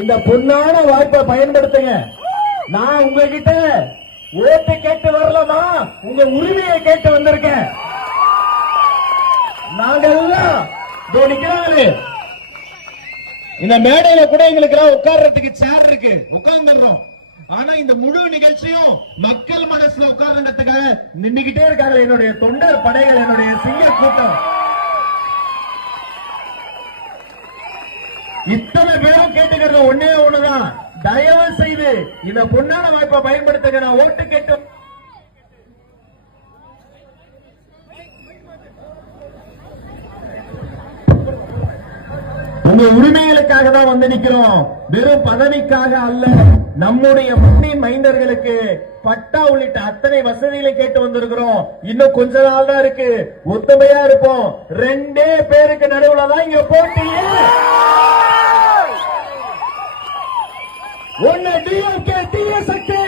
இந்த பொன்னான வாய்ப்பை பயன்படுத்துங்க. நான் உங்ககிட்ட ஓட்டு கேட்டு வரலாமா, உங்க உரிமையை கேட்டு வந்திருக்கேன். நாங்கெல்லாம் நிக்கிறாங்களே இந்த மேடையில கூட எங்களுக்கு உட்கார்றதுக்கு சேர் இருக்கு, உட்கார்ந்துடுறோம். ஆனா இந்த முழு நிகழ்ச்சியும் மக்கள் மனசுல உட்கார்றதுக்காக நின்னுகிட்டே இருக்காங்க என்னுடைய தொண்டர் படைகள், என்னுடைய சிங்க கூட்டம். இத்தனை பேரும் கேட்டுக்கிறது ஒன்னே ஒண்ணுதான், தயவு செய்து இந்த பொன்னான வாய்ப்பை பயன்படுத்துங்க. நான் ஓட்டு கேட்டு உங்க உரிமைகளுக்காக தான் வந்து நிக்கிறோம், வெறும் பதவிக்காக அல்ல. நம்முடைய மண்ணின் மைந்தர்களுக்கு பட்டா உள்ளிட்ட அத்தனை வசதிகளை கேட்டு வந்திருக்கிறோம். இன்னும் கொஞ்ச நாள் தான் இருக்கு, ஒத்துமையா இருப்போம். 2 பேருக்கு நடுவுல தான் இங்க போட்டி. ஒன்னு டிஎம்கே டிஎஸ்கே,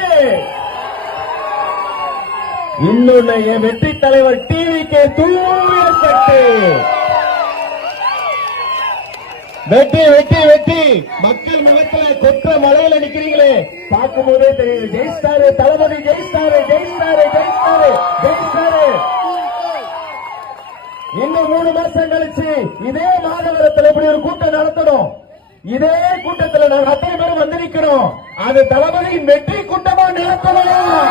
இன்னொன்னு என் வெற்றி தலைவர் டிவிகே தூயசக்தி. வெற்றி வெற்றி வெற்றி. மக்கள் முகத்தில் கொற்ற மலையில நிக்கிறீங்களே, பார்க்கும் போதே தெரியுது. ஜெயிஸ்டாரு தளபதி, ஜெயிஸ்டாரு ஜெயிஸ்டாரு ஜெயிஸ்டாரு ஜெயிஸ்டாரு. இன்னும் 3 மாசம் கழிச்சு இதே மாதவரத்தில் இப்படி ஒரு கூட்டம் நடத்தணும். இதே கூட்டத்தில் நாங்கள் அத்தனை பேரும் வந்து நிற்கிறோம். அது தளபதியின் வெற்றி கூட்டமா நடத்தணும்.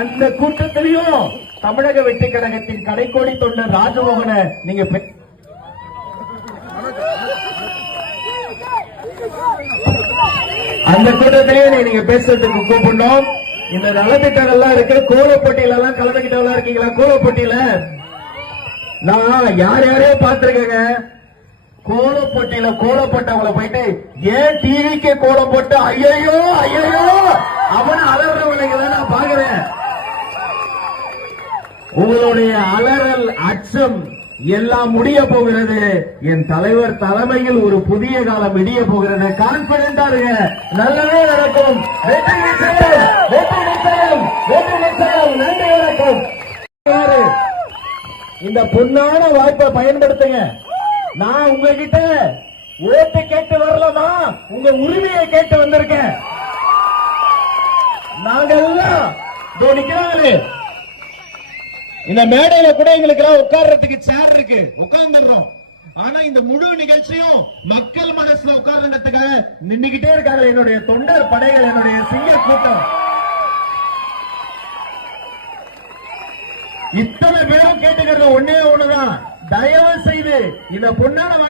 அந்த கூட்டத்திலையும் தமிழக வெற்றி கழகத்தின் கடைக்கோடி தொண்டர் ராஜமோகன நீங்க அந்த கூட்டத்திலேயே நீங்க பேசுறதுக்கு கூப்பிடணும். இந்த நலத்திட்டங்கள்லாம் இருக்கு, கோலப்பட்டியில எல்லாம் கலந்துகிட்டவங்களா இருக்கீங்களா? கோலப்பட்டியில நான் யாரையோ பார்த்திருக்கேங்க. கோலப்பட்டியில கோலப்பட்டவங்களை போயிட்டு ஏன் டிவிக்கு கோலம் போட்டு ஐயோ ஐயோ அவன் அலறவங்களை நான் பாக்குறேன். உங்களுடைய அலறல் அச்சம் எல்லாம் முடிய போகிறது. என் தலைவர் தலைமையில் ஒரு புதிய காலம் விடிய போகிறது. கான்பிடண்டா இருங்க, நல்லதே நடக்கும். வெற்றி நிச்சயம், வெற்றி நிச்சயம், வெற்றி நிச்சயம். நன்றி, வணக்கம். இந்த பொன்னான வாய்ப்பை பயன்படுத்துங்க. நான் உங்ககிட்ட ஓட்டு கேட்டு வரலாமா, உங்க உரிமையை கேட்டு வந்திருக்கேன். நாங்கெல்லாம் நிக்கிறாங்களே இந்த மேடையில கூட எங்களுக்கு உட்கார்றதுக்கு சேர் இருக்கு, உட்கார்ந்துடுறோம். ஆனா இந்த முழு நிகழ்ச்சியும் மக்கள் மனசுல உட்கார்றதுக்காக நின்னுகிட்டே இருக்காங்க என்னுடைய தொண்டர் படைகள், என்னுடைய சிங்க கூட்டம். இத்தனை பேரும் கேட்டுக்கிறது ஒன்னே ஒண்ணுதான், தயவு செய்து இந்த பொன்னான